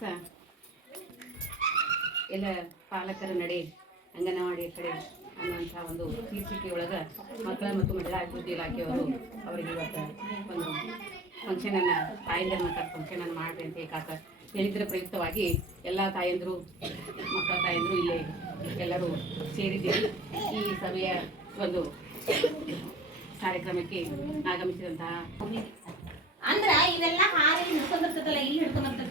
ದಿವಸ ಎಲ್ಲ ಪಾಲಕರ ನಡೆ, ಅಂಗನವಾಡಿ ಕಡೆ ಅನ್ನುವಂಥ ಒಂದು ಶೀರ್ಷಿಕೆ ಒಳಗೆ ಮಕ್ಕಳ ಮತ್ತು ಮಹಿಳಾ ಅಭಿವೃದ್ಧಿ ಇಲಾಖೆಯವರು ಅವರಿಗೆ ಇವತ್ತು ಒಂದು ಫಂಕ್ಷನನ್ನು ತಾಯಂದಿರ ಮಕ್ಕಳ ಫಂಕ್ಷನನ್ನು ಮಾಡ್ರಿ ಅಂತ ಏಕಾಕ ಹೇಳಿದ್ರ ಪ್ರಯುಕ್ತವಾಗಿ ಎಲ್ಲ ತಾಯಂದರು, ಮಕ್ಕಳ ತಾಯಂದರು ಇಲ್ಲೇ ಎಲ್ಲರೂ ಸೇರಿದ್ದೀವಿ ಈ ಸಭೆಯ ಒಂದು ಕಾರ್ಯಕ್ರಮಕ್ಕೆ ಆಗಮಿಸಿದಂತಹ ಅಂದ್ರೆ ಇವೆಲ್ಲ ಹಾರಿ ಹಿಡ್ಕೊಂಡಿರ್ತದಲ್ಲ ಇಲ್ಲಿ ಹಿಡ್ಕೊಂಡಿರ್ತದೆ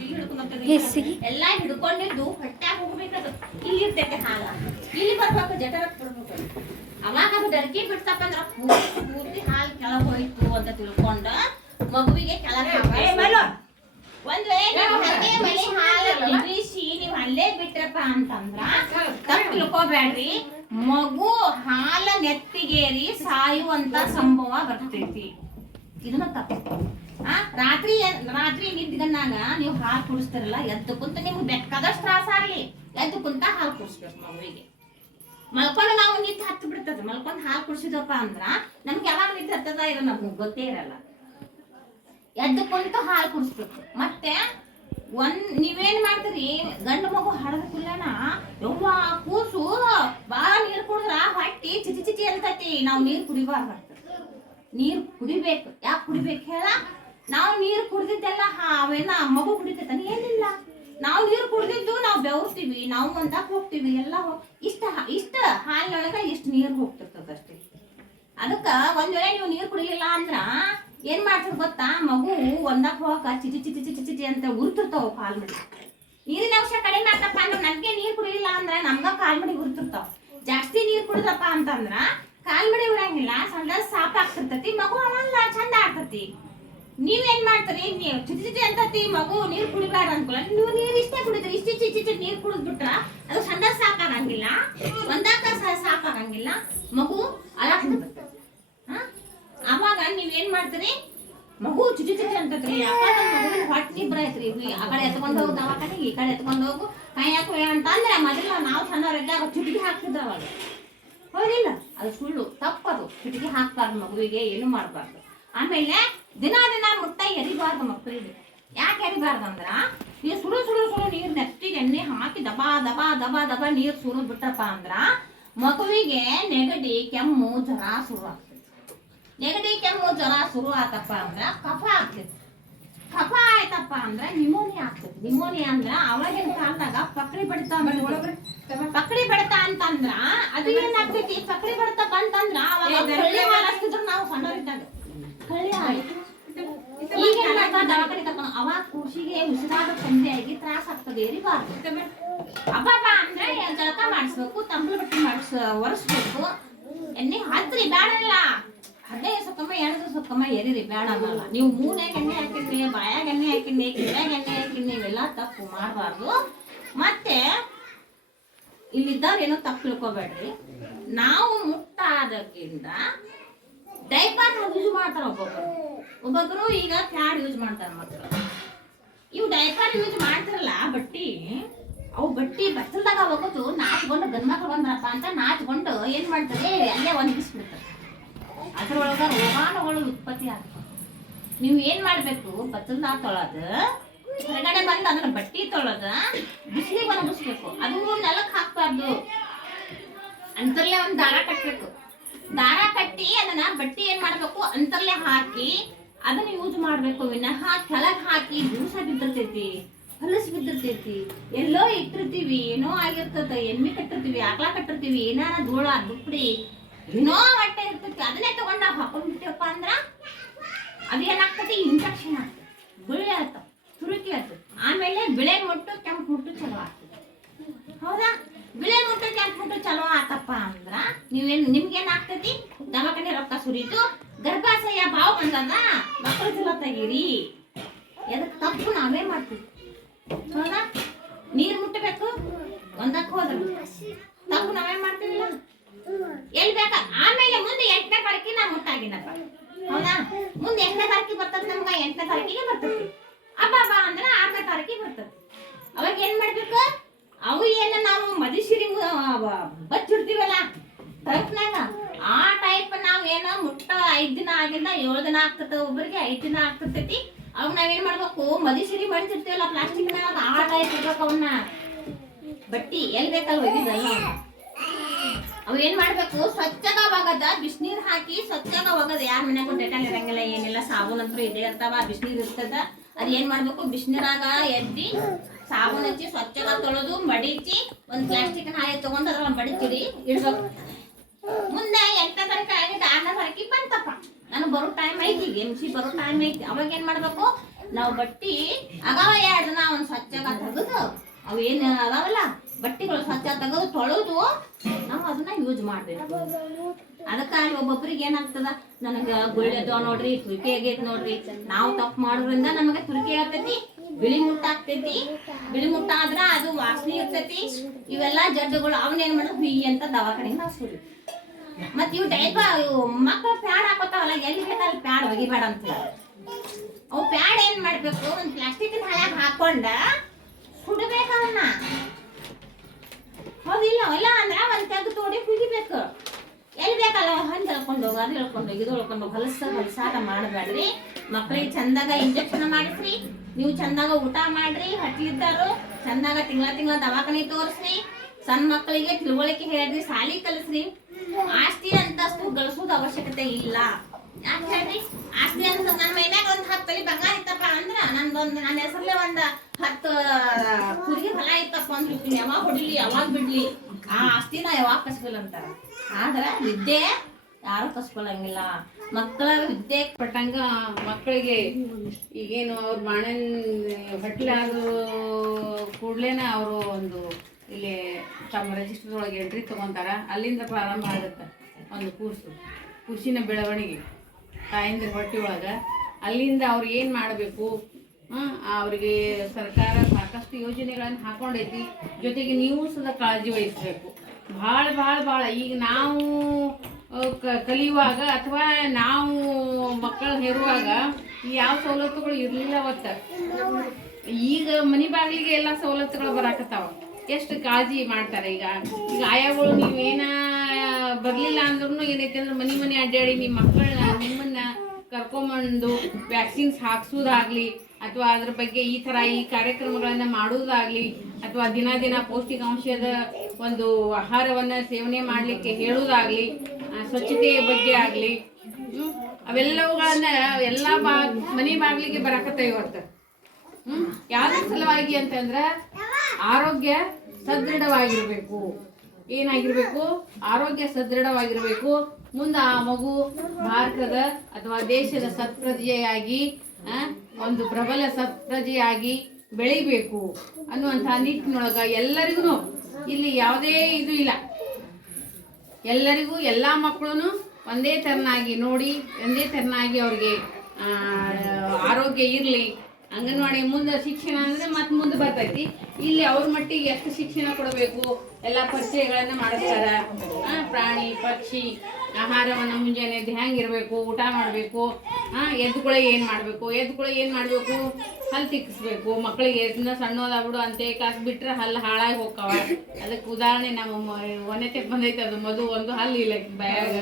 ಹಿಡ್ಕೊಂಡಿರ್ತದೆ ಎಲ್ಲಾ ಹಿಡ್ಕೊಂಡಿದ್ದು ಹೊಟ್ಟ್ಯಾಗ ಹೋಗ್ಬೇಕದು. ಇಲ್ಲಿ ಇರ್ತೈತೆ ಹಾಲ. ಇಲ್ಲಿ ಬರ್ಬೇಕು ಜಠರಕ್ಕೆ ಬಿಡ್ಬೇಕು ಅವಾಗ ಅದು ಡರ್ಕಿ ಬಿಡ್ತಪ್ಪ ಅಂದ್ರ ಪೂರ್ತಿ ಪೂರ್ತಿ ಹಾಲು ಕೆಳಗ್ ಹೋಯ್ತು ಅಂತ ತಿಳ್ಕೊಂಡ ಮಗುವಿಗೆ ಕೆಳಗೆ ಒಂದ್ ವೇಳೆ ಹಂಗೆ ಮನೆ ಹಾಲು ಬಿಡಿಸಿ ನೀವ್ ಅಲ್ಲೇ ಬಿಟ್ರಪ್ಪ ಅಂತಂದ್ರ ತಪ್ಪು ತಿಳ್ಕೊಬೇಡ್ರಿ. ಮಗು ಹಾಲ ನೆತ್ತಿಗೇರಿ ಸಾಯುವಂತ ಸಂಭವ ಬರ್ತೈತಿ. ಇದನ್ನ ತಪ್ಪು ಆ, ರಾತ್ರಿ ರಾತ್ರಿ ನಿದ್ದಾಗ ನೀವು ಹಾಲು ಕುಡಿಸ್ತಿರಲ್ಲ ಎದ್ದು ಕುಂತ ನಿಮ್ಗೆ ಬೇಕಾದಷ್ಟು ತ್ರಾಸ ಆಗ್ಲಿ. ಎದ್ದು ಕುಂತ ಹಾಲು ಕುಡಿಸ್ಬೇಕು ಮಗುವಿಗೆ. ಮಲ್ಕೊಂಡು ನಾವು ನಿದ್ದೆ ಹತ್ತು ಬಿಡ್ತದ ಮಲ್ಕೊಂಡು ಹಾಲು ಕುಡಿಸಿದಪ್ಪ ಅಂದ್ರ ನಮ್ಗೆ ಯಾವಾಗ ನಿದ್ದೆ ಹತ್ತದ ಇರ ನಮ್ಗೆ ಗೊತ್ತೇ ಇರಲ್ಲ. ಎದ್ದು ಕುಂತು ಹಾಲು ಕುಡಿಸ್ಬೇಕು. ಮತ್ತೆ ಒಂದ್ ನೀವೇನ್ ಮಾಡ್ತೀರಿ, ಗಂಡು ಮಗು ಹಡದ ಕುಲ್ಲನ ಯವ್ವ ಕೂಸು ಬಾಳ ನೀರ್ ಕುಡಿದ್ರ ಹೊಟ್ಟಿ ಚಿಚಿ ಚಿಚಿ ಅಂತೈತಿ ನಾವು ನೀರ್ ಕುಡಿಬಾರ್ದು ನೀರ್ ಕುಡಿಬೇಕು. ಯಾಕೆ ಕುಡಿಬೇಕು ಹೇಳ? ನಾವು ನೀರು ಕುಡ್ದಿದ್ದೆಲ್ಲ ಅವೆಲ್ಲ ಮಗು ಕುಡಿತೈತಾನೆ ಏನಿಲ್ಲ. ನಾವು ನೀರು ಕುಡ್ದಿದ್ದು ನಾವು ಬೆವರ್ತೀವಿ, ನಾವು ಒಂದಕ್ಕೆ ಹೋಗ್ತೀವಿ, ಎಲ್ಲ ಇಷ್ಟ ಇಷ್ಟ ಹಾಲಿನೊಳಗ ಇಷ್ಟ ನೀರು ಹೋಗ್ತಿರ್ತದ ಅಷ್ಟೇ. ಅದಕ್ಕ ಒಂದ್ ವೇಳೆ ನೀವು ನೀರು ಕುಡಿಲಿಲ್ಲ ಅಂದ್ರ ಏನ್ ಮಾಡ್ತದ ಗೊತ್ತಾ? ಮಗು ಒಂದಕ್ಕೆ ಹೋಗಕ ಚಿಚಿ ಚಿಚಿ ಚಿಚಿ ಚಿಚಿ ಅಂತ ಉರ್ತಿರ್ತಾವ ಕಾಲ್ ಮಡಿ ನೀರಿನ ಅಂಶ ಕಡಿಮೆ ಆಗ್ತಪ್ಪ ಅಂದ್ರೆ ನನ್ಗೆ ನೀರು ಕುಡಿಲಿಲ್ಲ ಅಂದ್ರೆ ನಮ್ಗ ಕಾಲ್ಮಡಿ ಉರ್ತಿರ್ತಾವ. ಜಾಸ್ತಿ ನೀರು ಕುಡಿದಪ್ಪ ಅಂತಂದ್ರ ಕಾಲ್ ಮಡಿ ಉರಂಗಿಲ್ಲ ಸಣ್ಣ ಸಾಪ್ ಆಗ್ತಿರ್ತತಿ, ಮಗು ಅಳಲ್ಲ ಚಂದ ಆಡ್ತತಿ. ನೀವೇನ್ ಮಾಡ್ತೀರಿ? ನೀವು ಚಿಟಿ ಅಂತ ಅಂತತಿ ಮಗು ನೀರ್ ಕುಡಿಬಾರ್ದು ಅನ್ಕೊಳ ನೀವು ನೀರ್ ಇಷ್ಟೇ ಕುಡಿದ್ರಿ ಇಷ್ಟು ಚಿಟಿ ಚಿಟಿ ನೀರ್ ಕುಡಿದ್ ಬಿಟ್ರ ಅದು ಸಣ್ಣ ಸಾಕಾಗಂಗಿಲ್ಲ. ಒಂದಾಕ ಸಾಕಾಗಂಗಿಲ್ಲ. ಮಗು. ಆವಾಗ ಅವಾಗ ನೀವೇನ್ ಮಾಡ್ತೀರಿ? ಮಗು ಚುಚಿ ಚುಚಿ ಅಂತತ್ರಿ ಅಪ್ಪ ನಮ್ಮ ಮಗುವಿನ ಹೊಟ್ಟೆ ನಿಬ್ರ ಐತ್ರಿ. ಆ ಕಡೆ ಎತ್ಕೊಂಡು ಹೋಗು, ದವಾಖಾನೆಗೆ ಈ ಕಡೆ ಎತ್ಕೊಂಡು ಹೋಗು. ಕೈ ಹಾಕು ಅಂತ ಅಂದ್ರೆ ಮೊದಲ ನಾವು ಸಣ್ಣವರಿದ್ದಾಗ ಚುಟಿಗೆ ಹಾಕ್ತಿದ್ರು ಅವಾಗ. ಹೌದಿಲ್ಲ? ಅದು ಸುಳ್ಳು. ತಪ್ಪದು. ಚಿಟಿಗೆ ಹಾಕ್ಬಾರ್ದು ಮಗುವಿಗೆ, ಏನು ಮಾಡಬಾರ್ದು. ಆಮೇಲೆ ದಿನ ದಿನ ಮುಟ್ಟ ಎರಿಬಾರ್ದು ಮಕ್ಕಳಿಗೆ ಯಾಕೆ ಎರಿಬಾರ್ದು ಅಂದ್ರ ನೀ ಸುಡು ಸುಡು ಸುಡು ನೀರು ನೆಟ್ಟಿಗೆ ಎಣ್ಣೆ ಹಾಕಿ ದಬಾ ದಬಾ ದಬಾ ದಬಾ ನೀರ್ ಸುರಿದ್ ಬಿಟ್ಟಪ್ಪ ಅಂದ್ರ ಮಗುವಿಗೆ ನೆಗಡಿ ಕೆಮ್ಮು ಜ್ವರ ಶುರು ಆಗ್ತದೆ ನೆಗಡಿ ಕೆಮ್ಮು ಜ್ವರ ಶುರು ಆತಪ್ಪ ಅಂದ್ರ ಕಫ ಆಗ್ತದೆ ಕಫ ಆಯ್ತಪ್ಪ ಅಂದ್ರ ನಿಮೋನಿಯಾ ಆಗ್ತದೆ ನಿಮೋನಿಯಾ ಅಂದ್ರ ಅವಾಗಿನ ಕಾಲದಾಗ ಪಕ್ರಿ ಬಡಿತ ಪಕ್ಡಿ ಬಿಡ್ತಾ ಅಂತಂದ್ರ ಅದು ಏನಾಗ್ತೈತಿ? ಪಕ್ರಿ ಬಡಿತ ಬಂತಂದ್ರ ಅವಾಗ ನಾವು ಸಣ್ಣವರಿದ್ದಾಗ. ಕಳ್ಳಿ ಆಯ್ತು ದವಾಖಾನೆ ತಕೊಂಡು ಅವಾಗ ಕೂಸಿಗೆ ಉಸಿರಾದ ತೊಂದರೆ ಆಗಿ ತ್ರಾಸ ಆಗ್ತದೆ, ಎರಿಬಾರ್ದು. ಅಬ್ಬಬ್ಬ ಅಂದ್ರೆ ಜಳಕ ಮಾಡಿಸ್ಬೇಕು ತಂಬಳು ಬಟ್ಟೆ ಮಾಡಿಸ್, ಒರೆಸ್ಬೇಕು. ಎಣ್ಣೆ ಹತ್ರಿ ಬೇಡಲ್ಲ ಹದಿನೈದು ಸೊಕ್ಕಮ್ಮ ಎರಡು ಸೊಕ್ಕಮ್ಮ ಎರಿರಿ, ಬೇಡ ಅನ್ನಲ್ಲ. ನೀವು ಮೂನೇ ಎಣ್ಣೆ ಹಾಕಿದ್ರಿ ಬಾಯಾಗ ಎಣ್ಣೆ ಹಾಕಿದ್ನಿ ಕಿವ್ಯಾಗ ಎಣ್ಣೆ ಹಾಕಿದ್ನಿ ಇವೆಲ್ಲ ತಪ್ಪು ಮಾಡಬಾರ್ದು. ಮತ್ತೆ ಇಲ್ಲಿದ್ದವ್ರು ಏನೋ ತಪ್ಪು ತಿಳ್ಕೊಬೇಡ್ರಿ. ನಾವು ಮುಟ್ಟಾದಾಗಿಂದ ಡೈಪರ್ ಯೂಸ್ ಮಾಡ್ತಾರ ಒಬ್ಬೊಬ್ರು. ಒಬ್ಬೊಬ್ರು ಈಗ ಪ್ಯಾಡ್ ಯೂಸ್ ಮಾಡ್ತಾರ ಮಕ್ಕಳು ಇವು ಡೈಪರ್ ಯೂಸ್ ಮಾಡ್ತಾರಲ್ಲ ಬಟ್ಟಿ, ಅವು ಬಟ್ಟಿ ಬಚ್ಚಲ್ದಾಗ ಹೋಗೋದು ನಾಚ್ಕೊಂಡು ಗಂಡ್ಮಕ್ಳು ಬಂದ್ರಪ್ಪ ಅಂತ ನಾಚ್ಕೊಂಡು ಏನ್ ಮಾಡ್ತಾರೆ? ಅಲ್ಲೇ ಒಣಗಿಸ್ಬಿಡ್ತಾರೆ. ಅದ್ರೊಳಗ ರೋಗಾಣುಗಳು ಉತ್ಪತ್ತಿ ಆಗ್ತವೆ. ನೀವು ಏನ್ ಮಾಡ್ಬೇಕು? ಬಚ್ಚಲ್ದಾಗ ತೊಳೋದು, ಹೊರಗಡೆ ಬಂದು ಅದನ್ನ ಬಟ್ಟಿ ತೊಳೋದ, ಬಿಸಿಲಿಗೆ ಒಣಗಿಸ್ಬೇಕು. ಅದು ನೆಲಕ್ಕೆ ಹಾಕ್ಬಾರ್ದು. ಅಂತರ್ಲೆ ಒಂದು ದಾರ ಕಟ್ಬೇಕು. ದಾರ ಕಟ್ಟಿ ಅದನ್ನ ಬಟ್ಟಿ ಏನ್ ಮಾಡ್ಬೇಕು? ಅಂತರ್ಲೆ ಹಾಕಿ ಅದನ್ನ ಯೂಸ್ ಮಾಡ್ಬೇಕು. ವಿನಃ ಕೆಳಗೆ ಹಾಕಿ ದಿವಸ ಬಿದ್ದಿರ್ತೈತಿ, ಹೊಲಸು ಬಿದ್ದಿರ್ತೈತಿ, ಎಲ್ಲೋ ಇಟ್ಟಿರ್ತೀವಿ, ಏನೋ ಆಗಿರ್ತದ, ಎಮ್ಮಿ ಕಟ್ಟಿರ್ತೀವಿ, ಆಕಳ ಕಟ್ಟಿರ್ತೀವಿ, ಏನಾರ ಧೂಳ, ದುಪ್ಪಡಿ, ಏನೋ ಹೊಟ್ಟೆ ಇರ್ತೈತಿ, ಅದನ್ನೇ ತಗೊಂಡ್ ನಾವ್ ಹಾಕೊಂಡ್ಬಿಟ್ಟಿವಪ್ಪ ಅಂದ್ರ ಅದೇನಾಗ್ತತಿ ಇನ್ಫೆಕ್ಷನ್ ಆಗ್ತದೆ ಗುಳ್ಳೆ ಆಯ್ತು ತುರುಕಿ ಆಗ್ತದೆ ಆಮೇಲೆ ಬಿಳೆ ಮುಟ್ಟು, ಕೆಂಪು ಮುಟ್ಟು ಚಲೋ ಆಗ್ತದೆ ಹೌದಾ? ಬಿಳೆ ಮುಟ್ಟು, ಕೆಂಪು ಮುಟ್ಟು ಚಲೋ ಆತಪ್ಪ ಅಂದ್ರ ನೀವೇನು ನಿಮ್ಗೇನಾಗ್ತೈತಿ ದವಾಖಾನೆ ರೊಕ್ಕ ಸುರಿತು ಗರ್ಭಾಶಯ ಬಾವು ಬಂದದ ಮಕ್ಕಳು ಚಲೋ ತೆಗೀರಿ ಎದಕ್ಕೆ ತಪ್ಪು ನಾವೇ ಮಾಡ್ತೀವಿ. ಹೌದಾ ನೀರು ಮುಟ್ಟಬೇಕು ಒಂದಕ್ಕೆ ಹೋದ್ರು. ತಪ್ಪು ನಾವೇ ಮಾಡ್ತೀವಿಲ್ಲ? ಎಲ್ಲಿ ಬೇಕ? ಆಮೇಲೆ ಮುಂದೆ ಎಂಟನೇ ತಾರೀಕಿಗೆ ನಾ ಮುಟ್ಟಾಗಿನಪ್ಪ. ಹೌದಾ? ಮುಂದೆ ಎಂಟನೇ ತಾರೀಕಿಗೆ ಬರ್ತದೆ ನಮ್ಗೆ, ಎಂಟನೇ ತಾರೀಕಿಗೆ ಬರ್ತದೆ. ಹಬ್ಬ ಹಬ್ಬ ಅಂದ್ರೆ ಆರನೇ ತಾರೀಕಿಗೆ ಬರ್ತದೆ. ಅವಾಗ ಏನು ಮಾಡ್ಬೇಕು? ಅವು ಏನ ನಾವು ಮದಿಸಿರಿ ಬಚ್ಚಿಡ್ತೀವಲ್ಲ? ಟೈಪ್ನಾಗ ಆ ಟೈಪ್ ನಾವ್ ಏನ ಮುಟ್ಟ ಐದ್ ದಿನ ಆಗಿಂದ ಏಳ್ ದಿನ ಆಗ್ತದ ಒಬ್ಬರಿಗೆ ಐದ್ ದಿನ ಆಗ್ತೈತಿ ಅವಾಗ ನಾವೇನ್ ಮಾಡ್ಬೇಕು ಮದಿಸಿರಿ ಮಡಿಸಿರ್ತೀವಲ್ಲ ಪ್ಲಾಸ್ಟಿಕ್ ಆ ಟೈಪ್ ಇರ್ಬೇಕು ಅವನ್ನ ಬಟ್ಟಿ ಎಲ್ಲಿ ಬೇಕಲ್ ಒಗಿದಲ್ಲ ಅವ್ ಏನ್ ಮಾಡ್ಬೇಕು ಸ್ವಚ್ಛಗ ಒಗದ ಬಿಸಿನೀರ್ ಹಾಕಿ ಸ್ವಚ್ಛಗ ಒಗದ ಯಾರ ಮನ್ಯಾಗ ಡೆಟಲ್ ಇರಂಗಿಲ್ಲ, ಏನಿಲ್ಲ, ಸಾಬೂನ್ ಅಂತೂ ಇದೇ ಇರ್ತಾವ, ಬಿಸಿನೀರ್ ಇರ್ತದ. ಅದ್ ಏನ್ ಮಾಡ್ಬೇಕು, ಬಿಸಿನೀರಾಗ ಎದ್ದಿ ಸಾಬೂನ್ ಹಚ್ಚಿ ಸ್ವಚ್ಛಗ ತೊಳೆದು, ಮಡಿಚಿ ಒಂದ್ ಪ್ಲಾಸ್ಟಿಕ್ ಹಾಯ್ ತಗೊಂಡು ಅದ್ರ ಮಡಿಚಿರಿ ಇಡ್ಬೇಕು. ಮುಂದೆ ಎಂಟನೇ ತಾರೀಕು ಆಗಿದ್ದ ಆರನೇ ತಾರೀಕಿಗೆ ಬಂತಪ್ಪ. ನನಗೆ ಬರೋ ಟೈಮ್ ಐತಿ, ಈಗ ಎಂ ಸಿ ಬರೋ ಟೈಮ್ ಐತಿ. ಅವಾಗ ಏನು ಮಾಡಬೇಕು? ನಾವು ಬಟ್ಟಿ ಅಗಾವ ಎರಡು ದಿನ ಅವ್ನ ಸ್ವಚ್ಛಗ ತೆಗೆದು, ಅವು ಏನು ಅದಾವಲ್ಲ, ಬಟ್ಟೆಗಳು ಸ್ವಚ್ಛ ತೆಗೆದು ತೊಳೆದು ನಾವು ಅದನ್ನ ಯೂಸ್ ಮಾಡ್ಬೇಕು. ಅದಕ್ಕಾಗಿ ಒಬ್ಬೊಬ್ರಿಗೆ ಏನಾಗ್ತದ? ನನಗೆ ಗುಳ್ಳೆದ ನೋಡ್ರಿ, ತುರಿಕೆ ಆಗೈತೆ ನೋಡ್ರಿ. ನಾವು ತಪ್ಪು ಮಾಡೋದ್ರಿಂದ ನಮಗೆ ತುರಿಕೆ ಆಗ್ತೈತಿ, ಬಿಳಿ ಮುಟ್ಟ ಆಗ್ತೈತಿ. ಬಿಳಿ ಮುಟ್ಟ ಆದ್ರ ಅದು ವಾಸನೆ ಇರ್ತೈತಿ. ಇವೆಲ್ಲ ಜಡ್ಡುಗಳು ಅವನೇನ್ ಮಾಡೋದು? ಹುಯ್ಯಿ ಅಂತ ದವಾಖಾನೆಯಿಂದ ಹಾಸ್ಬಿಡ್ರಿ ಮತ್ ಇವು ಡೈಪ ಮಕ್ಕಳು ಪ್ಯಾಡ್ ಹಾಕೋತಾವಲ್ಲ, ಎಲ್ಲಿ ಬೇಕಲ್ಲಿ ಪ್ಯಾಡ್ ಒಗಿಬೇಡ ಅಂತ. ಅವು ಪ್ಯಾಡ್ ಏನ್ ಮಾಡ್ಬೇಕು, ಒಂದ್ ಪ್ಲಾಸ್ಟಿಕ್ ಹಳ್ಯಾಗ ಹಾಕೊಂಡ ಸುಡಬೇಕು ಅವನ್ನ ಹೌದಿಲ್ಲ ಇಲ್ಲ ಅಂದ್ರ ಒಂದ್ ತೆಗ್ದು ತೋಡಿ ಕುಗಿಬೇಕು ಎಲ್ಲಿ ಬೇಕಲ್ಲ, ಹಂಗೆ ಹೇಳ್ಕೊಂಡು ಹೋಗಿ ಅದು ಹೇಳ್ಕೊಂಡು ಹೋಗಿ ಇದು ಹೇಳ್ಕೊಂಡು ಹೋಗಿ, ಹೊಲಸ ಹೊಲಸಾಟ ಮಾಡಬೇಡ್ರಿ. ಮಕ್ಕಳಿಗೆ ಚಂದಾಗ ಇಂಜೆಕ್ಷನ್ ಮಾಡಿಸ್ರಿ. ನೀವು ಚಂದಾಗ ಊಟ ಮಾಡ್ರಿ, ಹಟ್ಲಿದ್ದಾರು, ಚಂದಾಗ ತಿಂಗಳ ತಿಂಗಳ ದವಾಖಾನೆ ತೋರಿಸ್ರಿ. ಸಣ್ಣ ಮಕ್ಕಳಿಗೆ ತಿಳುವಳಿಕೆ ಹೇಳ್ರಿ ಸಾಲಿ ಕಲಿಸ್ರಿ. ಆಸ್ತಿ ಅಂತಸ್ತು ಗಳಿಸೋದು ಅವಶ್ಯಕತೆ ಇಲ್ಲ. ಯಾಕೆ ಹೇಳ್ರಿ? ಆಸ್ತಿ ಅಂತ ನನ್ನ ಮೈನಾಗ ಒಂದ್ ಹತ್ತು ತಲೆ ಬಂಗಾರ ಇತ್ತಪ್ಪ ಅಂದ್ರ ನಂದೊಂದು ನನ್ನ ಹೆಸರ್ಲೆ ಒಂದ್ ಹತ್ತು ಕುರಿ ಹೊಲ ಇತ್ತಪ್ಪ ಅಂದ್ರ ಇವ್ನ ಯಾವಾಗ ಹೊಡಿಲಿ, ಯಾವಾಗ ಬಿಡ್ಲಿ? ಆ ಆಸ್ತಿನ ಯಾವಾಗ ಕಸ್ಕೊಲ್ಲ ಅಂತಾರ? ಆದ್ರ ವಿದ್ಯೆ ಯಾರು ಕಸ್ಕೊಳಂಗಿಲ್ಲ. ಮಕ್ಕಳ ವಿದ್ಯೆ ಪಟ್ಟಂಗ ಮಕ್ಕಳಿಗೆ ಈಗೇನು ಅವ್ರ ಬಾಣನ್ ಹೊಟ್ಲಾದ ಕೂಡ್ಲೇನೆ ಅವರು ಒಂದು ಇಲ್ಲಿ ತಮ್ಮ ರಿಜಿಸ್ಟರ್ ಒಳಗೆ ಎಂಟ್ರಿ ತಗೊಂತಾರ, ಅಲ್ಲಿಂದ ಪ್ರಾರಂಭ ಆಗುತ್ತೆ ಒಂದು ಕೂಸು ಕೂಸಿನ ಬೆಳವಣಿಗೆ. ತಾಯಿಂದ ಹೊಟ್ಟೆ ಒಳಗೆ, ಅಲ್ಲಿಂದ ಅವ್ರು ಏನು ಮಾಡಬೇಕು? ಅವರಿಗೆ ಸರ್ಕಾರ ಸಾಕಷ್ಟು ಯೋಜನೆಗಳನ್ನು ಹಾಕೊಂಡೈತಿ. ಜೊತೆಗೆ ನೀವು ಸದ ಕಾಳಜಿ ವಹಿಸಬೇಕು. ಭಾಳ ಭಾಳ ಭಾಳ. ಈಗ ನಾವು ಕಲಿಯುವಾಗ ಅಥವಾ ನಾವು ಮಕ್ಕಳು ಹೇರುವಾಗ ಯಾವ ಸವಲತ್ತುಗಳು ಇರಲಿಲ್ಲ ಅವತ್ತ. ಈಗ ಮನಿ ಬಾಗಿಲಿಗೆ ಎಲ್ಲ ಸವಲತ್ತುಗಳು ಬರಾಕತ್ತಾವ. ಎಷ್ಟು ಕಾಳಜಿ ಮಾಡ್ತಾರೆ ಈಗ? ಈಗ ಆಯಾಗಳು ನೀವೇನ ಬರ್ಲಿಲ್ಲ ಅಂದ್ರೂ ಏನೈತೆ ಅಂದ್ರೆ ಮನಿ ಮನೆ ಅಡ್ಡಾಡಿ ನಿಮ್ಮ ಮಕ್ಕಳನ್ನ, ನಿಮ್ಮನ್ನ ಕರ್ಕೊಂಬಂದು ವ್ಯಾಕ್ಸಿನ್ಸ್ ಹಾಕ್ಸೋದಾಗ್ಲಿ ಅಥವಾ ಅದ್ರ ಬಗ್ಗೆ ಈ ತರ ಈ ಕಾರ್ಯಕ್ರಮಗಳನ್ನ ಮಾಡೋದಾಗ್ಲಿ ಅಥವಾ ದಿನ ದಿನ ಪೌಷ್ಟಿಕಾಂಶದ ಒಂದು ಆಹಾರವನ್ನ ಸೇವನೆ ಮಾಡ್ಲಿಕ್ಕೆ ಹೇಳೋದಾಗ್ಲಿ ಸ್ವಚ್ಛತೆಯ ಬಗ್ಗೆ ಆಗ್ಲಿ ಅವೆಲ್ಲವುಗಳನ್ನ ಎಲ್ಲಾ ಬಾ ಮನಿ ಬಾಗಿಲಿಗೆ ಬರಕತ್ತ ಇವತ್ತು ಹ್ಮ್? ಯಾವ್ದ್ರ ಸಲುವಾಗಿ ಅಂತಂದ್ರೆ ಆರೋಗ್ಯ ಸದೃಢವಾಗಿರ್ಬೇಕು. ಏನಾಗಿರ್ಬೇಕು? ಆರೋಗ್ಯ ಸದೃಢವಾಗಿರ್ಬೇಕು. ಮುಂದೆ ಆ ಮಗು ಭಾರತದ ಅಥವಾ ದೇಶದ ಸತ್ಪ್ರಜೆಯಾಗಿ ಒಂದು ಪ್ರಬಲ ಸತ್ಪ್ರಜೆಯಾಗಿ ಬೆಳಿಬೇಕು ಅನ್ನುವಂತ ನಿಟ್ಟಿನೊಳಗ ಎಲ್ಲರಿಗೂ ಇಲ್ಲಿ ಯಾವುದೇ ಇದು ಇಲ್ಲ. ಎಲ್ಲರಿಗೂ ಎಲ್ಲ ಮಕ್ಕಳು ಒಂದೇ ತೆರನಾಗಿ ನೋಡಿ, ಒಂದೇ ತೆರನಾಗಿ ಅವ್ರಿಗೆ ಆರೋಗ್ಯ ಇರಲಿ. ಅಂಗನವಾಡಿ ಮುಂದೆ ಶಿಕ್ಷಣ ಅಂದ್ರೆ ಮತ್ತೆ ಮುಂದೆ ಬರ್ತೈತಿ. ಇಲ್ಲಿ ಅವ್ರ ಮಟ್ಟಿಗೆ ಎಷ್ಟು ಶಿಕ್ಷಣ ಕೊಡಬೇಕು, ಎಲ್ಲ ಪರಿಚಯಗಳನ್ನ ಮಾಡಿಸ್ತಾರ. ಪ್ರಾಣಿ, ಪಕ್ಷಿ, ಆಹಾರವನ್ನು ಮುಂಜಾನೆ ಎದ್ದು ಹೆಂಗಿರ್ಬೇಕು ಊಟ ಮಾಡಬೇಕು ಎದ್ಕೊಳಗೆ ಏನು ಮಾಡಬೇಕು ಎದ್ಕೊಳಗೆ ಏನು ಮಾಡಬೇಕು? ಹಲ್ಲು ತಿಕ್ಕಿಸ್ಬೇಕು ಮಕ್ಕಳಿಗೆ ಎದ್ನ ಸಣ್ಣದಾಗ್ಬಿಡು ಅಂತ ಕಾಸು ಬಿಟ್ರೆ ಹಲ್ಲು ಹಾಳಾಗಿ ಹೋಗ್ತಾವ. ಅದಕ್ಕೆ ಉದಾಹರಣೆ ನಮ್ಮ ಒನೆತೆ ಬಂದೈತೆ ಅದು ಮದು ಒಂದು ಹಲ್ಲು ಇಲ್ಲ ಬ್ಯಾಗ.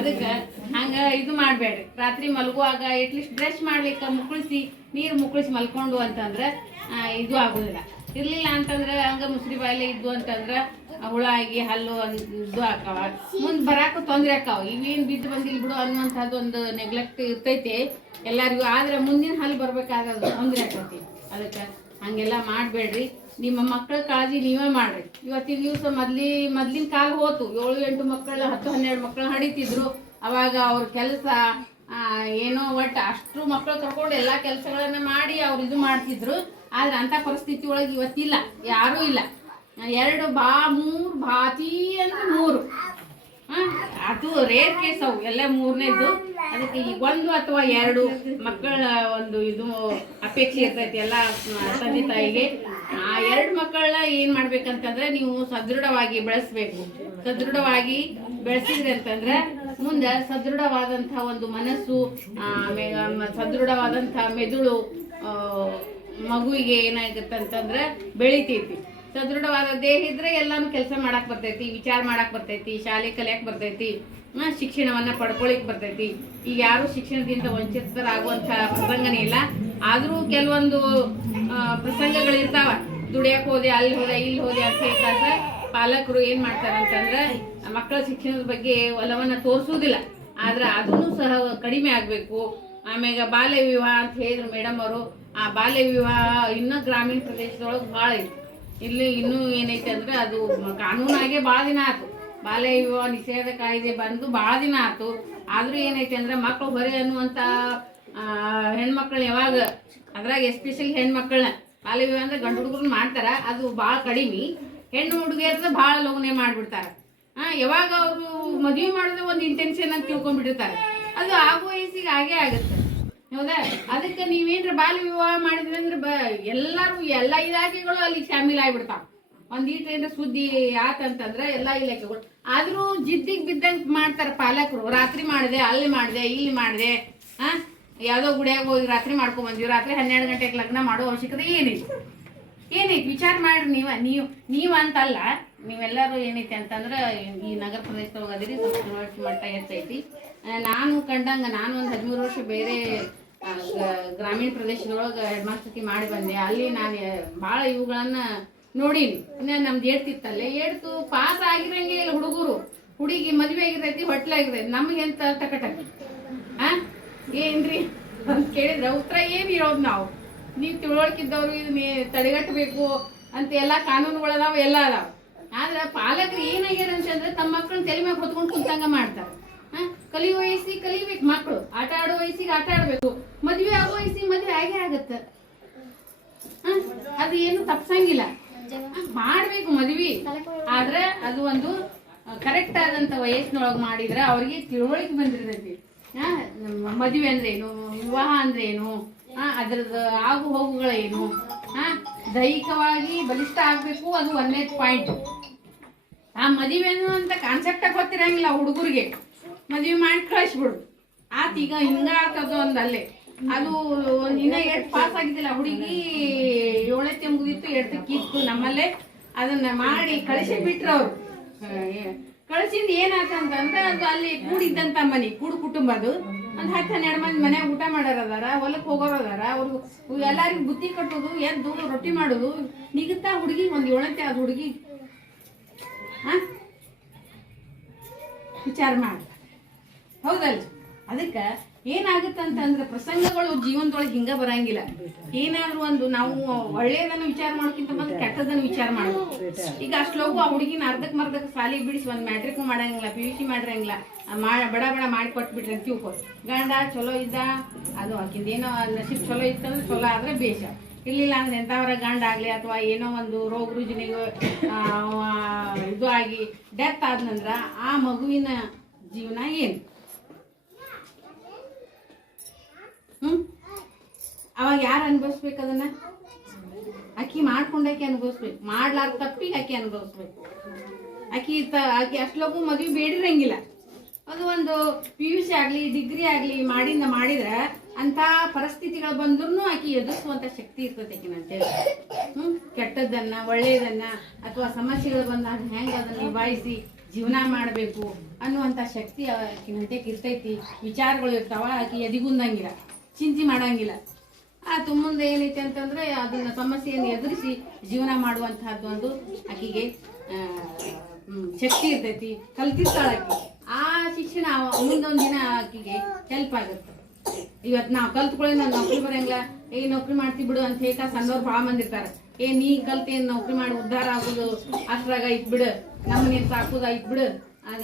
ಅದಕ್ಕೆ ಹಂಗೆ ಇದು ಮಾಡಬೇಡ್ರಿ. ರಾತ್ರಿ ಮಲಗುವಾಗ ಎಟ್ಲೀಸ್ಟ್ ಬ್ರಷ್ ಮಾಡ್ಲಿಕ್ಕೆ ಮುಕ್ಕಳಿಸಿ ನೀರು ಮುಕ್ಕಳಿಸಿ ಮಲ್ಕೊಂಡು ಅಂತಂದ್ರೆ ಇದು ಆಗೋದಿಲ್ಲ. ಇರಲಿಲ್ಲ ಅಂತಂದ್ರೆ ಹಂಗೆ ಮುಸ್ರಿ ಬಾಯಿಲೆ ಇದ್ದು ಅಂತಂದ್ರೆ ಹುಳ ಆಗಿ ಹಲ್ಲು ಇದು ಹಾಕಾವ ಮುಂದೆ ಬರಾಕ ತೊಂದರೆ ಆಕಾವ ಇವೇನ್ ಬಿದ್ದು ಬಂದಿಲ್ಲ ಬಿಡು ಅನ್ನುವಂಥದ್ದು ಒಂದು ನೆಗ್ಲೆಕ್ಟ್ ಇರ್ತೈತಿ. ಎಲ್ಲರಿಗೂ ಆದ್ರೆ ಮುಂದಿನ ಹಲ್ಲು ಬರ್ಬೇಕಾದ್ರೆ ತೊಂದ್ರೆ ಆಕೈತಿ ಅದಕ್ಕೆ ಹಂಗೆಲ್ಲ ಮಾಡಬೇಡ್ರಿ. ನಿಮ್ಮ ಮಕ್ಕಳ ಕಾಳಜಿ ನೀವೇ ಮಾಡ್ರಿ. ಇವತ್ತಿನ ದಿವಸ ಮೊದ್ಲಿ, ಮೊದ್ಲಿನ ಕಾಲ ಹೋತು. ಏಳು ಎಂಟು ಮಕ್ಕಳು, ಹತ್ತು ಹನ್ನೆರಡು ಮಕ್ಕಳು ಹಡಿತಿದ್ರು. ಅವಾಗ ಅವ್ರ ಕೆಲಸ ಏನೋ ಒಟ್ಟು ಅಷ್ಟು ಮಕ್ಕಳು ಕರ್ಕೊಂಡು ಎಲ್ಲ ಕೆಲಸಗಳನ್ನ ಮಾಡಿ ಅವ್ರು ಇದು ಮಾಡ್ತಿದ್ರು. ಆದ್ರೆ ಅಂತ ಪರಿಸ್ಥಿತಿ ಒಳಗೆ ಇವತ್ತಿಲ್ಲ. ಯಾರೂ ಇಲ್ಲ. ಎರಡು ಬಾ, ಮೂರು ಬಾತಿ ಅಂದ್ರೆ ಮೂರು. ಅದು ರೇರ್ ಕೇಸ್ ಅವು. ಎಲ್ಲ ಮೂರನೇದು ಅದಕ್ಕೆ ಈಗ ಒಂದು ಅಥವಾ ಎರಡು ಮಕ್ಕಳ ಒಂದು ಇದು ಅಪೇಕ್ಷೆ ಇರ್ತೈತಿ ಎಲ್ಲ ತಂದೆ ತಾಯಿಗೆ. ಆ, ಎರಡು ಮಕ್ಕಳನ್ನ ಏನು ಮಾಡ್ಬೇಕಂತಂದ್ರೆ ನೀವು ಸದೃಢವಾಗಿ ಬೆಳೆಸ್ಬೇಕು. ಸದೃಢವಾಗಿ ಬೆಳೆಸಿದ್ರಿ ಅಂತಂದ್ರೆ ಮುಂದೆ ಸದೃಢವಾದಂತಹ ಒಂದು ಮನಸ್ಸು ಸದೃಢವಾದಂತಹ ಮೆದುಳು ಮಗುವಿಗೆ ಏನಾಗುತ್ತೆ ಅಂತಂದ್ರೆ ಬೆಳಿತೈತಿ. ಸದೃಢವಾದ ದೇಹ ಇದ್ರೆ ಎಲ್ಲಾನು ಕೆಲಸ ಮಾಡಕ್ ಬರ್ತೈತಿ, ವಿಚಾರ ಮಾಡಕ್ ಬರ್ತೈತಿ, ಶಾಲೆ ಕಲಿಯಕ್ ಬರ್ತೈತಿ ಶಿಕ್ಷಣವನ್ನ ಪಡ್ಕೊಳಿಕ್ ಬರ್ತೈತಿ. ಈಗ ಯಾರು ಶಿಕ್ಷಣದಿಂದ ವಂಚಿತರಾಗುವಂತ ಪ್ರಸಂಗನೇ ಇಲ್ಲ. ಆದ್ರೂ ಕೆಲವೊಂದು ಪ್ರಸಂಗಗಳು ಪ್ರಸಂಗಗಳಿರ್ತಾವ. ದುಡಿಯಕ್ ಹೋದೆ, ಅಲ್ಲಿ ಹೋದೆ, ಇಲ್ಲಿ ಹೋದೆ ಅಂತ ಹೇಳ್ತಾರೆ ಪಾಲಕರು ಏನ್ ಮಾಡ್ತಾರೆ ಅಂತಂದ್ರೆ ಮಕ್ಕಳ ಶಿಕ್ಷಣದ ಬಗ್ಗೆ ಒಲವನ್ನು ತೋರಿಸುವುದಿಲ್ಲ ಆದ್ರೆ ಅದನ್ನು ಸಹ ಕಡಿಮೆ ಆಗಬೇಕು. ಆಮೇಲೆ ಬಾಲ್ಯ ವಿವಾಹ ಅಂತ ಹೇಳಿದ್ರು ಮೇಡಮ್ ಅವರು. ಆ ಬಾಲ್ಯ ವಿವಾಹ ಇನ್ನೂ ಗ್ರಾಮೀಣ ಪ್ರದೇಶದೊಳಗೆ ಭಾಳ ಇದೆ ಇಲ್ಲಿ ಇನ್ನೂ ಏನೈತೆ ಅಂದ್ರೆ ಅದು ಕಾನೂನಾಗೆ ಭಾಳ ದಿನ ಆಯ್ತು ಬಾಲ್ಯ ವಿವಾಹ ನಿಷೇಧ ಕಾಯ್ದೆ ಬಂದು ಭಾಳ ದಿನ ಆಯ್ತು ಆದರೂ ಏನೈತೆ ಅಂದ್ರೆ ಮಕ್ಕಳು ಹೊರೆ ಅನ್ನುವಂಥ ಹೆಣ್ಮಕ್ಳು ಯಾವಾಗ ಅದ್ರಾಗ ಎಸ್ಪೆಷಲಿ ಹೆಣ್ಮಕ್ಳನ್ನ ಬಾಲ್ಯ ವಿವಾಹ ಅಂದ್ರೆ ಗಂಡು ಹುಡುಗರು ಮಾಡ್ತಾರೆ, ಅದು ಭಾಳ ಕಡಿಮೆ. ಹೆಣ್ಣು ಹುಡುಗಿಯರ್ನ ಭಾಳ ಲಗ್ನೆ ಮಾಡ್ಬಿಡ್ತಾರ. ಹಾ ಯಾವಾಗ ಅವರು ಮದುವೆ ಮಾಡಿದ್ರೆ ಒಂದು ಇಂಟೆನ್ಷನ್ ಅಂತ ತಿಳ್ಕೊಂಡ್ಬಿಟ್ಟಿರ್ತಾರೆ. ಅದು ಆಗೋ ವಯಸ್ಸಿಗೆ ಹಾಗೇ ಆಗುತ್ತೆ. ಹೌದಾ? ಅದಕ್ಕೆ ನೀವೇನ್ರ ಬಾಲ್ಯ ವಿವಾಹ ಮಾಡಿದ್ರೆ ಅಂದ್ರೆ ಬ, ಎಲ್ಲರೂ ಎಲ್ಲ ಇಲಾಖೆಗಳು ಅಲ್ಲಿ ಶಾಮೀಲ್ ಆಗ್ಬಿಡ್ತಾವ. ಒಂದೀಟ್ ಏನ್ರ ಸುದ್ದಿ ಆತಂತಂದ್ರೆ ಎಲ್ಲ ಇಲಾಖೆಗಳು. ಆದರೂ ಜಿದ್ದಿಗೆ ಬಿದ್ದಂಗೆ ಮಾಡ್ತಾರೆ ಪಾಲಕರು. ರಾತ್ರಿ ಮಾಡಿದೆ, ಅಲ್ಲಿ ಮಾಡಿದೆ, ಇಲ್ಲಿ ಮಾಡಿದೆ. ಹಾ ಯಾವುದೋ ಗುಡಿಯಾಗ ಹೋಗಿ ರಾತ್ರಿ ಮಾಡ್ಕೊಂಡ್ ಬಂದಿವಿ. ರಾತ್ರಿ ಹನ್ನೆರಡು ಗಂಟೆಗೆ ಲಗ್ನ ಮಾಡೋ ಅವಶ್ಯಕತೆ ಏನಿದೆ ಏನೈತಿ? ವಿಚಾರ ಮಾಡ್ರಿ ನೀವ. ನೀವು ನೀವು ಅಂತಲ್ಲ ನೀವೆಲ್ಲರೂ ಏನೈತಿ ಅಂತಂದ್ರೆ ಈ ನಗರ ಪ್ರದೇಶದೊಳಗೆ ಅದಿರಿ, ಸ್ವಲ್ಪ ಮಟ್ಟ ಹೆಚ್ಚೈತಿ ನಾನು ಕಂಡಂಗ ನಾನು ಒಂದು ಹದಿಮೂರು ವರ್ಷ ಬೇರೆ ಗ್ರಾಮೀಣ ಪ್ರದೇಶದೊಳಗೆ ಹೆಡ್ ಮಾಸ್ಟರ್ಕಿ ಮಾಡಿ ಬಂದೆ. ಅಲ್ಲಿ ನಾನು ಭಾಳ ಇವುಗಳನ್ನ ನೋಡೀನಿ. ಇನ್ನ ನಮ್ದು ಏಡ್ತಿತ್ತಲ್ಲೇ, ಏಡ್ತು ಪಾಸ್ ಆಗಿರಂಗೆ ಇಲ್ಲ ಹುಡುಗರು. ಹುಡುಗಿ ಮದುವೆ ಆಗಿರ್ತೈತಿ, ಹೊಟ್ಲೆ ಆಗಿರ್ತೈತಿ. ನಮ್ಗೆ ಎಂತ ತಕಟ ಆ? ಏನ್ರಿ? ಅಂತ ಕೇಳಿದ್ರೆ ಉತ್ತರ ಏನು ಇರೋದು ನಾವು? ನೀವು ತಿಳುವಳಿಕಿದ್ದವ್ರು ಇದನ್ನ ತಡೆಗಟ್ಟಬೇಕು ಅಂತ ಎಲ್ಲ ಕಾನೂನುಗಳು ಅದಾವ ಎಲ್ಲ ಅದಾವ. ಆದ್ರೆ ಪಾಲಕರು ಏನಾಗ್ಯಾರ ಅಂತಂದ್ರೆ ತಮ್ಮ ಮಕ್ಕಳನ್ನ ತಲೆ ಮೇಲೆ ಹೊತ್ಕೊಂಡು ಕುಂತಂಗ ಮಾಡ್ತಾರೆ. ಕಲಿ ವಯಸ್ಸಿ ವಯಸ್ಸಿಗೆ ಕಲಿಬೇಕು ಮಕ್ಕಳು ಆಟ ಆಡೋ ವಯಸ್ಸಿಗೆ ಆಟ ಆಡ್ಬೇಕು. ಮದ್ವೆ ಆಗೋ ವಯಸ್ಸಿಗೆ ಮದ್ವೆ ಆಗೇ ಆಗತ್ತ? ಅದು ಏನು ತಪ್ಸಂಗಿಲ್ಲ. ಮಾಡ್ಬೇಕು ಮದ್ವಿ. ಆದ್ರೆ ಅದು ಒಂದು ಕರೆಕ್ಟ್ ಆದಂತ ವಯಸ್ಸಿನೊಳಗೆ ಮಾಡಿದ್ರೆ ಅವ್ರಿಗೆ ತಿಳುವಳಿಕೆ ಬಂದಿರ್ತೈತಿ. ಮದುವೆ ಅಂದ್ರೆ ಏನು ವಿವಾಹ ಅಂದ್ರೆ ಏನು ಅದ್ರದ ಅದ್ರದ್ದು ಆಗು ಹೋಗುಗಳೇನು? ಹಾ? ದೈಹಿಕವಾಗಿ ಬಲಿಷ್ಠ ಆಗ್ಬೇಕು ಅದು ಒಂದೇ ಪಾಯಿಂಟ್ ಆ ಮದುವೆ ಅಂತ ಕಾನ್ಸೆಪ್ಟ ಗೊತ್ತಿರಂಗಿಲ್ಲ ಹುಡುಗರಿಗೆ. ಮದುವೆ ಮಾಡಿ ಕಳಿಸ್ಬಿಡು. ಆತ ಈಗ ಹಿಂಗ ಆಗ್ತದ ಒಂದಲ್ಲೇ ಅದು ಇನ್ನ ಎಷ್ಟು ಪಾಸ್ ಆಗಿದ್ದಿಲ್ಲ. ಹುಡುಗಿ ಏಳತ್ತೆ ಮುಗಿತ್ತು ಎಡ್ತಕ್ಕೆ ಕಿತ್ತು ನಮ್ಮಲ್ಲೇ. ಅದನ್ನ ಮಾಡಿ ಕಳಿಸಿ ಬಿಟ್ರು ಅವ್ರು. ಕಳಿಸಿಂದ ಏನಾತಂತಂದ್ರೆ ಅದು ಅಲ್ಲಿ ಕೂಡಿದ್ದಂತ ಮನೆ, ಕೂಡು ಕುಟುಂಬ ಅದು. ಒಂದ್ ಹತ್ತು ಹನ್ನೆರಡು ಮಂದಿ ಮನೆ ಊಟ ಮಾಡೋರದಾರ ಹೊಲಕ್ ಹೊಲಕ್ಕೆ ಹೋಗೋರ್ ಅದಾರ. ಅವ್ರು ಎಲ್ಲಾರಿಗೂ ಬುತ್ತಿ ಕಟ್ಟೋದು, ಎದ್ದು ರೊಟ್ಟಿ ಮಾಡೋದು. ನಿಗುತ್ತಾ ಹುಡುಗಿ, ಒಂದ್ ಏಳಂತೆ ಅದು ಹುಡುಗಿ ವಿಚಾರ ಮಾಡಿ. ಹೌದಲ್ರಿ? ಅದಕ್ಕೆ ಏನಾಗುತ್ತಂತಂದ್ರೆ ಪ್ರಸಂಗಗಳು ಜೀವನದೊಳಗೆ ಹಿಂಗ ಬರಂಗಿಲ್ಲ. ಏನಾದ್ರೂ ಒಂದು ನಾವು ಒಳ್ಳೆಯದನ್ನು ವಿಚಾರ ಮಾಡೋಕ್ಕಿಂತ ಮೊದಲು ಕೆಟ್ಟದನ್ನು ವಿಚಾರ ಮಾಡೋದು. ಈಗ ಅಷ್ಟೊಬ್ಬು ಆ ಹುಡುಗಿನ ಅರ್ಧಕ್ ಮರ್ಧಕ್ ಸಾಲಿ ಬಿಡಿಸಿ ಒಂದು ಮ್ಯಾಟ್ರಿಕ್ ಮಾಡಂಗಿಲ್ಲ ಪಿ ಯು ಸಿ ಮಾಡಿರಂಗಿಲ್ಲ. ಬಡ ಬಡ ಮಾಡಿ ಕೊಟ್ಬಿಟ್ರಿ ಅಂತ ತಿಳ್ಕೊ. ಗಂಡ ಚಲೋ ಇದ್ದ, ಅದು ಆಕಿಂದ ಏನೋ ನಶಿಬ್ ಚಲೋ ಇತ್ತಂದ್ರೆ ಚಲೋ ಆದ್ರೆ ಬೇಷ. ಇರ್ಲಿಲ್ಲ ಅಂದ್ರೆ ಎಂಥವರ ಗಂಡ ಆಗ್ಲಿ ಅಥವಾ ಏನೋ ಒಂದು ರೋಗ ರುಜಿನಿಗೆ ಇದು ಆಗಿ ಡೆತ್ ಆದ್ನಂದ್ರ ಆ ಮಗುವಿನ ಜೀವನ ಏನು? ಹ್ಮ್? ಅವಾಗ ಯಾರು ಅನುಭವಿಸ್ಬೇಕು ಅದನ್ನ? ಅಕ್ಕಿ ಮಾಡ್ಕೊಂಡಕ್ಕೆ ಅನುಭವಿಸ್ಬೇಕು. ಮಾಡ್ಲಾರ್ದ ತಪ್ಪಿಗೆ ಅಕ್ಕಿ ಅನುಭವಿಸ್ಬೇಕು. ಅಕ್ಕಿ ತ, ಅಕ್ಕಿ ಅಷ್ಟ್ಲಗು ಮದುವೆ ಬೇಡಿರಂಗಿಲ್ಲ. ಅದು ಒಂದು ಪಿ ಯು ಸಿ ಆಗಲಿ, ಡಿಗ್ರಿ ಆಗಲಿ ಮಾಡಿಂದ ಮಾಡಿದ್ರೆ ಅಂಥ ಪರಿಸ್ಥಿತಿಗಳು ಬಂದ್ರೂ ಆಕಿ ಎದುರಿಸುವಂತ ಶಕ್ತಿ ಇರ್ತೈತೆ ಅಂತೇಳಿ ಹ್ಮ್? ಕೆಟ್ಟದ್ದನ್ನ, ಒಳ್ಳೆಯದನ್ನ ಅಥವಾ ಸಮಸ್ಯೆಗಳು ಬಂದಾಗ ಹೆಂಗೆ ಅದನ್ನ ನಿಭಾಯಿಸಿ ಜೀವನ ಮಾಡಬೇಕು ಅನ್ನುವಂಥ ಶಕ್ತಿ ಆಕಿನಂತೆ ಇರ್ತೈತಿ. ವಿಚಾರಗಳು ಇರ್ತಾವ, ಆಕಿ ಎದಿಗುಂದಂಗಿಲ್ಲ, ಚಿಂತೆ ಮಾಡಂಗಿಲ್ಲ. ಆ ಮುಂದೆ ಏನೈತೆ ಅಂತಂದ್ರೆ ಅದನ್ನ ಸಮಸ್ಯೆಯನ್ನು ಎದುರಿಸಿ ಜೀವನ ಮಾಡುವಂತಹದ್ದು ಒಂದು ಆಕಿಗೆ ಶಕ್ತಿ ಇರ್ತೈತಿ. ಕಲ್ತಿರ್ತಾಳಕ್ಕೆ ಆ ಶಿಕ್ಷಣ ಮುಂದೊಂದು ದಿನ ಆಕಿಗೆ ಹೆಲ್ಪ್ ಆಗುತ್ತೆ. ಇವತ್ತು ನಾವ್ ಕಲ್ತ್ಕೊಳ್ಳಿ ನಾನ್ ನೌಕರಿ ಬರಂಗಿಲ್ಲ. ಏ, ನೌಕರಿ ಮಾಡ್ತಿ ಬಿಡು ಅಂತ ಹೇಳ್ಕ ಸಣ್ಣವ್ರು ಭಾಳ ಮಂದಿರ್ತಾರ ಏ, ನೀ ಕಲ್ತೇನ್ ನೌಕರಿ ಮಾಡಿ, ಉದ್ಧಾರ ಆಗೋದು, ಅಷ್ಟ್ರಾಗ ಐತ್ ಬಿಡು ನಮ್ಮನೇನ್ ಸಾಕುದ ಐತ್ ಬಿಡು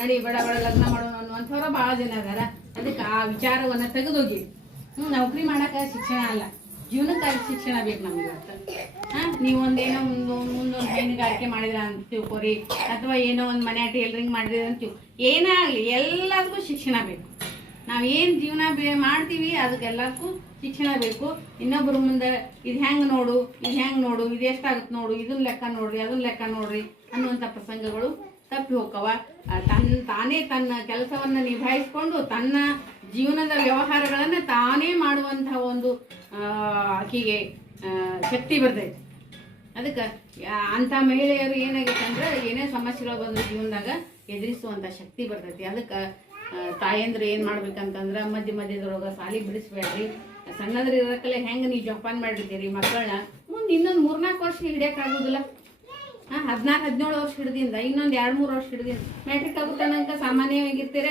ನಡಿ, ಬಡ ಬಡ, ಲಗ್ನ ಮಾಡೋಣ ಅನ್ನುವಂಥವ್ರ ಬಹಳ ಜನ ಅದಾರ ಅದಕ್ಕೆ ಆ ವಿಚಾರವನ್ನ ತೆಗೆದೋಗಿ. ಹ್ಮ್, ನೌಕರಿ ಮಾಡಾಕ ಶಿಕ್ಷಣ ಅಲ್ಲ. ಜೀವನಕ್ಕಾಗಿ ಶಿಕ್ಷಣ ಬೇಕು ನಮ್ಗೆ ಹಾ ನೀವೊಂದೇನೋ ಒಂದು ಮುಂದೊಂದು ಹೈನುಗಾರಿಕೆ ಮಾಡಿದ್ರ ಅಂತ ತಿಳ್ಕೊರಿ. ಅಥವಾ ಏನೋ ಒಂದು ಮನೆ ಟೇಲರಿಂಗ್ ಮಾಡಿದ್ರ ಅಂತ ಏನೇ ಆಗ್ಲಿ, ಎಲ್ಲದಕ್ಕೂ ಶಿಕ್ಷಣ ಬೇಕು. ನಾವು ಏನು ಜೀವನ ಬೇ ಮಾಡ್ತೀವಿ ಅದಕ್ಕೆಲ್ಲಕ್ಕೂ ಶಿಕ್ಷಣ ಬೇಕು. ಇನ್ನೊಬ್ಬರ ಮುಂದೆ ಇದು ಹೆಂಗೆ ನೋಡು ಇದು ಹೆಂಗೆ ನೋಡು ಇದು ಎಷ್ಟಾಗುತ್ತೆ ನೋಡು ಇದನ್ನ ಲೆಕ್ಕ ನೋಡ್ರಿ ಅದನ್ನ ಲೆಕ್ಕ ನೋಡ್ರಿ ಅನ್ನುವಂಥ ಪ್ರಸಂಗಗಳು ತಪ್ಪಿ ಹೋಗ್ತವ ಆ, ತನ್ನ ತಾನೇ ತನ್ನ ಕೆಲಸವನ್ನು ನಿಭಾಯಿಸ್ಕೊಂಡು ತನ್ನ ಜೀವನದ ವ್ಯವಹಾರಗಳನ್ನು ತಾನೇ ಮಾಡುವಂತಹ ಒಂದು ಆಕಿಗೆ ಶಕ್ತಿ ಬರ್ತೈತೆ ಅದಕ್ಕೆ ಅಂಥ ಮಹಿಳೆಯರು ಏನಾಗೈತೆ ಅಂದ್ರೆ ಏನೇ ಸಮಸ್ಯೆಗಳು ಬಂದ್ರೆ ಜೀವನದಾಗ ಎದುರಿಸುವಂಥ ಶಕ್ತಿ ಬರ್ತೈತಿ ಅದಕ್ಕೆ ತಾಯಂದ್ರೆ ಏನು ಮಾಡ್ಬೇಕಂತಂದ್ರೆ ಮಧ್ಯ ಮಧ್ಯದೊಳಗೆ ಸಾಲಿ ಬಿಡಿಸ್ಬೇಡ್ರಿ. ಸಣ್ಣದ್ರ ಇರಕಲೆ ಹೆಂಗೆ ನೀವು ಜೋಪಾನ ಮಾಡಿರ್ತೀರಿ ಮಕ್ಕಳನ್ನ ಮುಂದೆ ಇನ್ನೊಂದು ಮೂರ್ನಾಲ್ಕು ವರ್ಷ ಹಿಡಿಯೋಕ್ಕಾಗೋದಿಲ್ಲ. ಹಾಂ, ಹದಿನಾರು, ಹದಿನೇಳು ವರ್ಷ ಹಿಡ್ದಿಂದ, ಇನ್ನೊಂದು ಎರಡು ಮೂರು ವರ್ಷ ಹಿಡ್ದಿಂದ. ಮೆಟ್ರಿಕ್ ಆಗುತ್ತಾನಂತ ಸಾಮಾನ್ಯವಾಗಿರ್ತೀರಿ.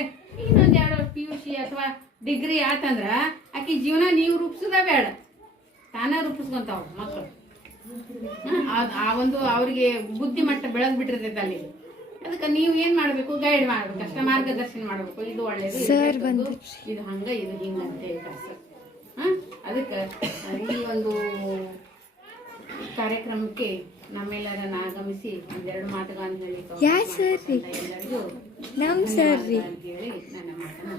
ಇನ್ನೊಂದು ಎರಡು ವರ್ಷ ಪಿ ಯು ಸಿ ಅಥವಾ ಡಿಗ್ರಿ ಆತಂದ್ರೆ ಆಕಿ ಜೀವನ ನೀವು ರೂಪಿಸೋದ ಬೇಡ. ತಾನೇ ರೂಪಿಸ್ಕೊಂತಾವ ಮಕ್ಕಳು ಆ- ಒಂದು ಅವ್ರಿಗೆ ಬುದ್ಧಿಮಟ್ಟ ಬೆಳೆದ್ ಬಿಟ್ಟಿರ್ತೈತೆ ಅಲ್ಲಿ. ಅದಕ್ಕೆ ನೀವು ಏನ್ ಮಾಡ್ಬೇಕು? ಗೈಡ್ ಮಾಡ್ಬೇಕು. ಅಷ್ಟೇ ಮಾರ್ಗದರ್ಶನ ಮಾಡ್ಬೇಕು. ಇದು ಒಳ್ಳೇದು ಇದು ಹಂಗ ಇದು ಹಿಂಗ ಅಂತ ಹೇಳ್ತಾರೆ ಸರ್ ಹಾ? ಅದಕ್ಕೆ ಈ ಒಂದು ಕಾರ್ಯಕ್ರಮಕ್ಕೆ ನಮ್ಮೆಲ್ಲರನ್ನ ಆಗಮಿಸಿ ಒಂದೆರಡು ಮಾತುಗಳನ್ನು ಹೇಳಿ ಯಾ ಸರ್ ರೀ? ಸರ್ ರೀ. ಹೇಳಿ ನನ್ನ ಮಾತನ್ನ